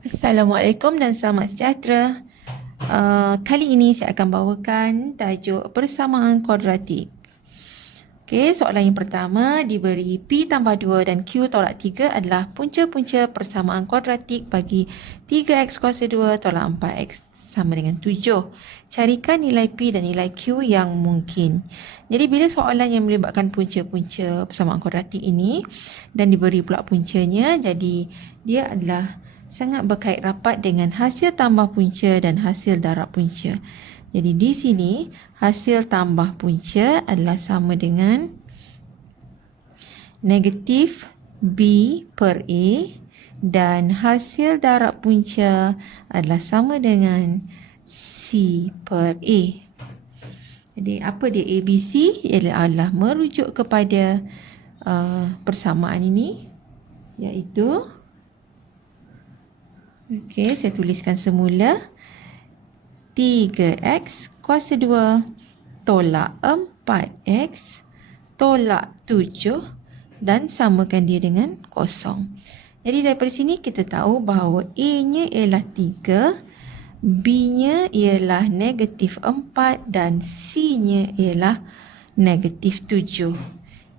Assalamualaikum dan selamat sejahtera. Kali ini saya akan bawakan tajuk persamaan kuadratik. Okey, soalan yang pertama diberi P tambah 2 dan Q tolak 3 adalah punca-punca persamaan kuadratik bagi 3x kuasa 2 tolak 4x sama dengan 7. Carikan nilai P dan nilai Q yang mungkin. Jadi bila soalan yang melibatkan punca-punca persamaan kuadratik ini dan diberi pula puncanya, jadi dia adalah sangat berkait rapat dengan hasil tambah punca dan hasil darab punca. Jadi di sini hasil tambah punca adalah sama dengan negatif B per A dan hasil darab punca adalah sama dengan C per A. Jadi apa dia ABC? Ialah merujuk kepada persamaan ini, iaitu okey, saya tuliskan semula 3x kuasa 2 tolak 4x tolak 7 dan samakan dia dengan kosong. Jadi daripada sini kita tahu bahawa A-nya ialah 3, B-nya ialah negatif 4 dan C-nya ialah negatif 7.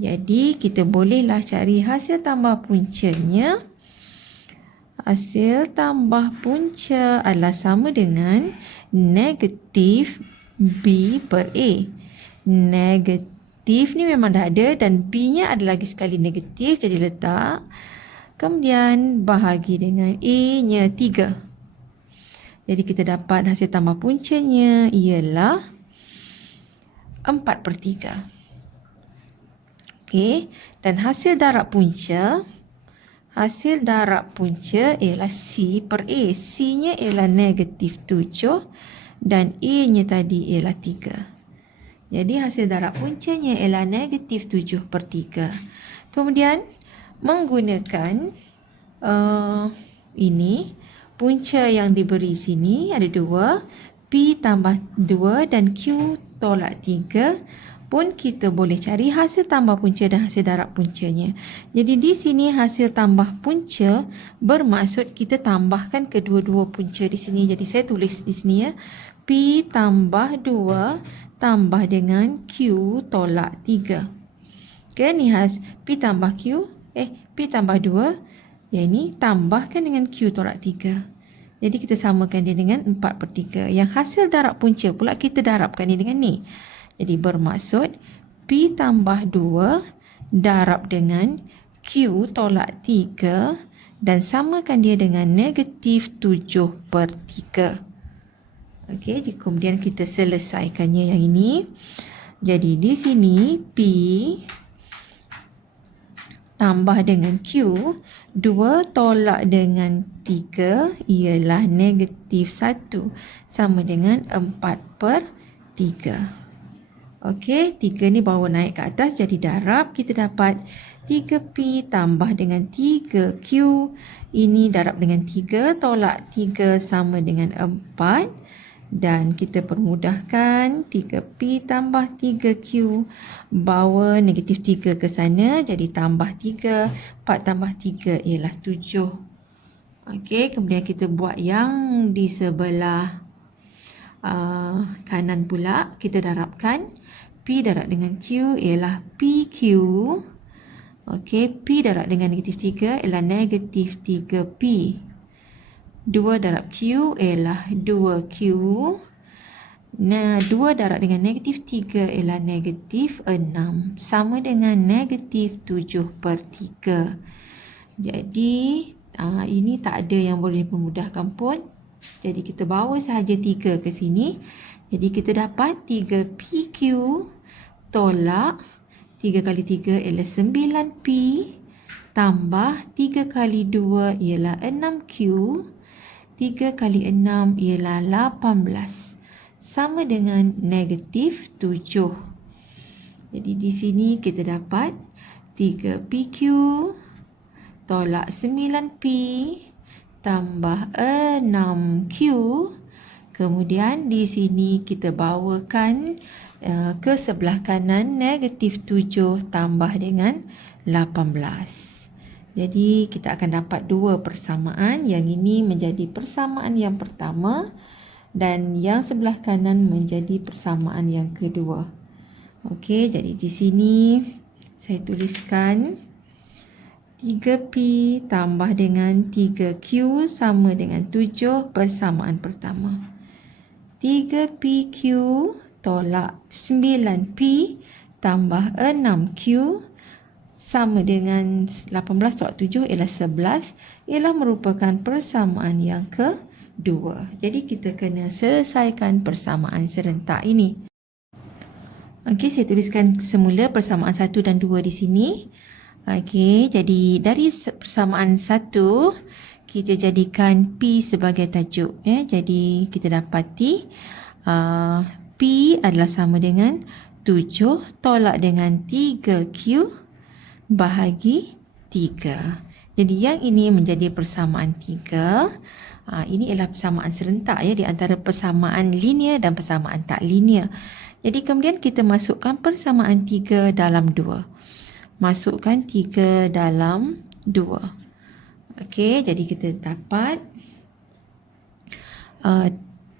Jadi kita bolehlah cari hasil tambah puncanya. Hasil tambah punca adalah sama dengan negatif B per A. Negatif ni memang dah ada dan B-nya ada lagi sekali negatif, jadi letak. Kemudian bahagi dengan A-nya 3. Jadi kita dapat hasil tambah puncanya ialah 4/3. Okey, dan hasil darab punca ialah C per A. C-nya ialah negatif 7 dan A-nya tadi ialah 3. Jadi hasil darab puncanya ialah negatif 7/3. Kemudian menggunakan ini, punca yang diberi sini ada 2, P tambah 2 dan Q tolak 3. Pun kita boleh cari hasil tambah punca dan hasil darab puncanya. Jadi di sini hasil tambah punca bermaksud kita tambahkan kedua-dua punca di sini. Jadi saya tulis di sini ya. P tambah 2 tambah dengan Q tolak 3. Okey, ni P tambah Q, P tambah 2, yang ini tambahkan dengan Q tolak 3. Jadi kita samakan dia dengan 4/3. Yang hasil darab punca pula kita darabkan dia dengan ni. Jadi bermaksud P tambah 2 darab dengan Q tolak 3 dan samakan dia dengan negatif 7/3. Okey, kemudian kita selesaikannya yang ini. Jadi di sini P tambah dengan Q, 2 tolak dengan 3 ialah negatif 1 sama dengan 4/3. Okey, 3 ni bawa naik ke atas jadi darab. Kita dapat 3P tambah dengan 3Q. Ini darab dengan 3, tolak 3 sama dengan 4. Dan kita permudahkan 3P tambah 3Q. Bawa negatif 3 ke sana jadi tambah 3. 4 tambah 3 ialah 7. Okey, kemudian kita buat yang di sebelah kanan pula. Kita darabkan P darab dengan Q ialah PQ. Okey, P darab dengan negatif 3 ialah negatif 3P. 2 darab Q ialah 2Q. Nah, 2 darab dengan negatif 3 ialah negatif 6. Sama dengan negatif 7/3. Jadi, ini tak ada yang boleh memudahkan pun. Jadi, kita bawa sahaja 3 ke sini. Jadi, kita dapat 3PQ tolak 3 kali 3 ialah 9P tambah 3 kali 2 ialah 6Q. 3 kali 6 ialah 18. Sama dengan negatif 7. Jadi di sini kita dapat 3PQ tolak 9P tambah 6Q. Kemudian di sini kita bawakan ke sebelah kanan negatif 7 tambah dengan 18. Jadi kita akan dapat dua persamaan. Yang ini menjadi persamaan yang pertama dan yang sebelah kanan menjadi persamaan yang kedua. Okey, jadi di sini saya tuliskan 3P tambah dengan 3Q sama dengan 7 persamaan pertama. 3PQ tolak 9P tambah 6Q sama dengan 18 tolak 7 ialah 11, ialah merupakan persamaan yang kedua. Jadi kita kena selesaikan persamaan serentak ini. Okey, saya tuliskan semula persamaan 1 dan 2 di sini. Okey, jadi dari persamaan 1 kita jadikan P sebagai tajuk. Jadi kita dapati P adalah sama dengan 7 tolak dengan 3Q bahagi 3. Jadi yang ini menjadi persamaan 3. Ini ialah persamaan serentak di antara persamaan linear dan persamaan tak linear. Jadi kemudian kita masukkan persamaan 3 dalam 2. Masukkan 3 dalam 2. Okey, jadi kita dapat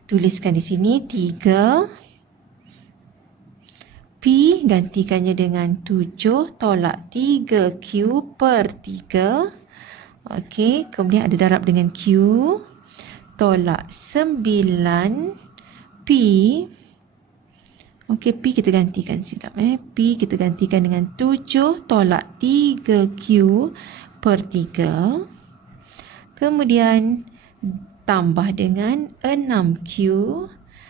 tuliskan di sini 3 P gantikannya dengan 7 tolak 3Q per 3. Okey, kemudian ada darab dengan Q. Tolak 9P. Okey, P kita gantikan silap. P kita gantikan dengan 7 tolak 3Q per 3. Kemudian tambah dengan 6Q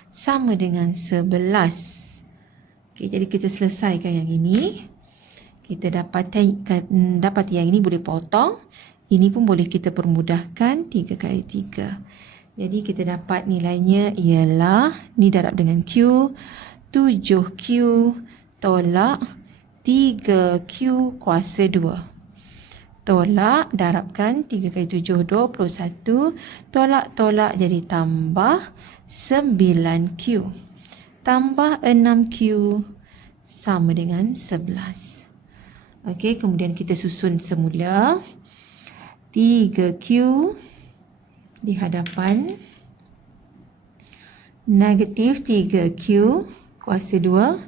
sama dengan 11. Okay, jadi kita selesaikan yang ini. Kita dapati yang ini boleh potong. Ini pun boleh kita permudahkan 3 kali 3. Jadi kita dapat nilainya ialah, ni darab dengan Q, 7Q tolak 3Q kuasa 2. Tolak, darabkan 3 kali 7, 21. Tolak jadi tambah 9Q. Tambah 6Q sama dengan 11. Okey, kemudian kita susun semula. 3Q di hadapan. Negatif 3Q kuasa 2.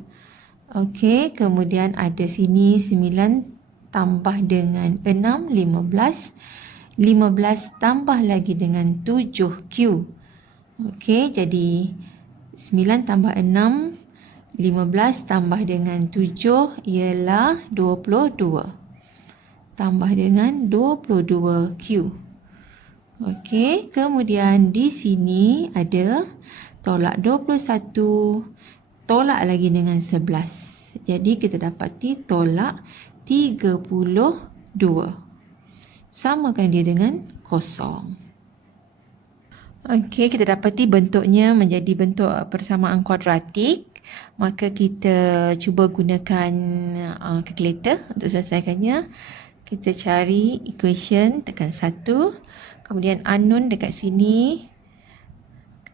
Okey, kemudian ada sini 9 tambah dengan 6, 15. 15 tambah lagi dengan 7Q. Okey, jadi 9 tambah 6, 15 tambah dengan 7 ialah 22. Tambah dengan 22Q. Okey, kemudian di sini ada tolak 21, tolak lagi dengan 11. Jadi kita dapati tolak 32. Samakan dia dengan kosong. Okey, kita dapati bentuknya menjadi bentuk persamaan kuadratik. Maka kita cuba gunakan kalkulator untuk selesaikannya. Kita cari equation, tekan 1. Kemudian unknown dekat sini.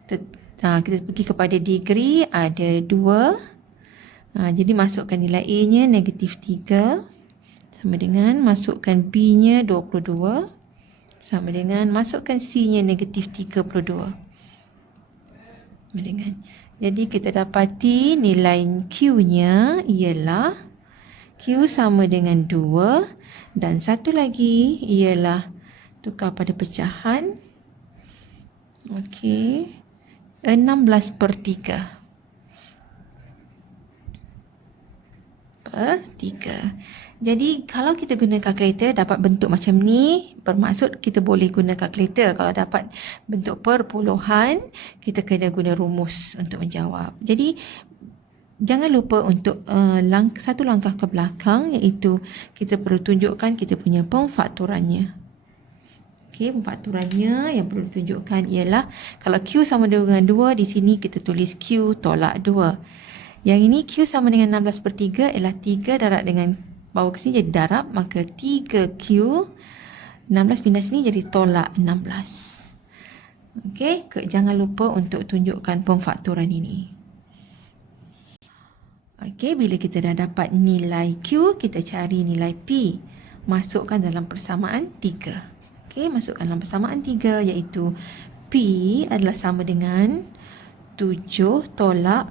Kita pergi kepada degree, ada 2. Jadi masukkan nilai A-nya negatif 3. Sama dengan masukkan B-nya 22. Sama dengan masukkan C-nya negatif 32. Sama dengan. Jadi kita dapati nilai Q-nya ialah Q sama dengan 2. Dan satu lagi ialah tukar pada pecahan. Okey. 16 per 3. Per 3. Jadi kalau kita guna kalkulator dapat bentuk macam ni, bermaksud kita boleh guna kalkulator. Kalau dapat bentuk perpuluhan, kita kena guna rumus untuk menjawab. Jadi jangan lupa untuk satu langkah ke belakang, iaitu kita perlu tunjukkan kita punya pemfaktorannya. Okey, pemfaktorannya yang perlu ditunjukkan ialah kalau Q sama dengan 2, di sini kita tulis Q tolak 2. Yang ini Q sama dengan 16 per 3 ialah 3 darab dengan bawa ke sini jadi darab, maka 3Q 16 pindah sini jadi tolak 16. Okey, jangan lupa untuk tunjukkan pemfaktoran ini. Okey, bila kita dah dapat nilai Q, kita cari nilai P. masukkan dalam persamaan 3. Okey, masukkan dalam persamaan 3 iaitu P adalah sama dengan 7 tolak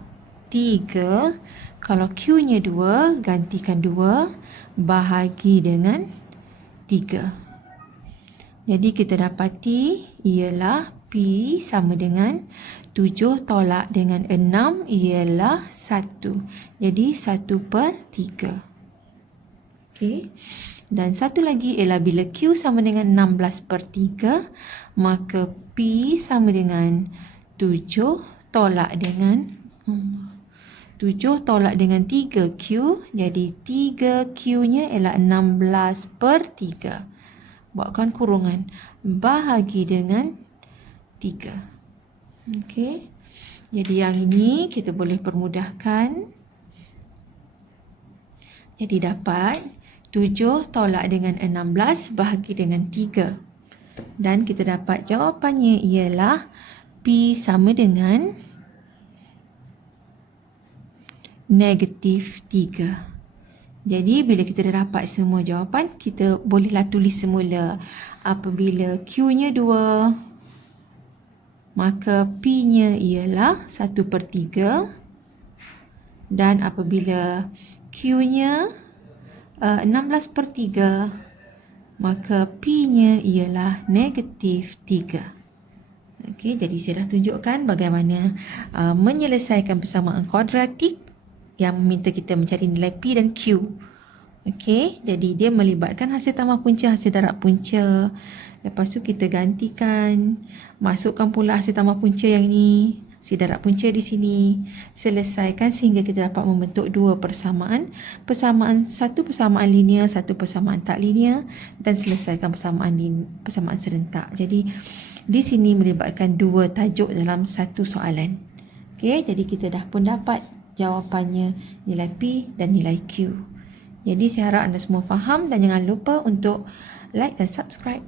3. Kalau Q-nya 2, gantikan 2 bahagi dengan 3. Jadi kita dapati ialah P sama dengan 7 tolak dengan 6 ialah 1. Jadi 1/3. Okey. Dan satu lagi ialah bila Q sama dengan 16/3, maka P sama dengan 7 tolak dengan 3Q. Jadi 3Q-nya ialah 16/3. Buatkan kurungan. Bahagi dengan 3. Okey. Jadi yang ini kita boleh permudahkan. Jadi dapat 7 tolak dengan 16 bahagi dengan 3. Dan kita dapat jawapannya ialah P sama dengan -3. Jadi bila kita dah dapat semua jawapan, kita bolehlah tulis semula. Apabila Q-nya 2, maka P-nya ialah 1/3. Dan apabila Q-nya 16/3, maka P-nya ialah -3. Okey, jadi saya dah tunjukkan bagaimana menyelesaikan persamaan kuadratik yang meminta kita mencari nilai P dan Q. Okey, jadi dia melibatkan hasil tambah punca, hasil darab punca. Lepas tu kita gantikan, masukkan pula hasil tambah punca yang ni, hasil darab punca di sini. Selesaikan sehingga kita dapat membentuk dua persamaan. Satu persamaan linear, satu persamaan tak linear, dan selesaikan persamaan serentak. Jadi di sini melibatkan dua tajuk dalam satu soalan. Okey, jadi kita dah pun dapat jawapannya, nilai P dan nilai Q. Jadi saya harap anda semua faham dan jangan lupa untuk like dan subscribe.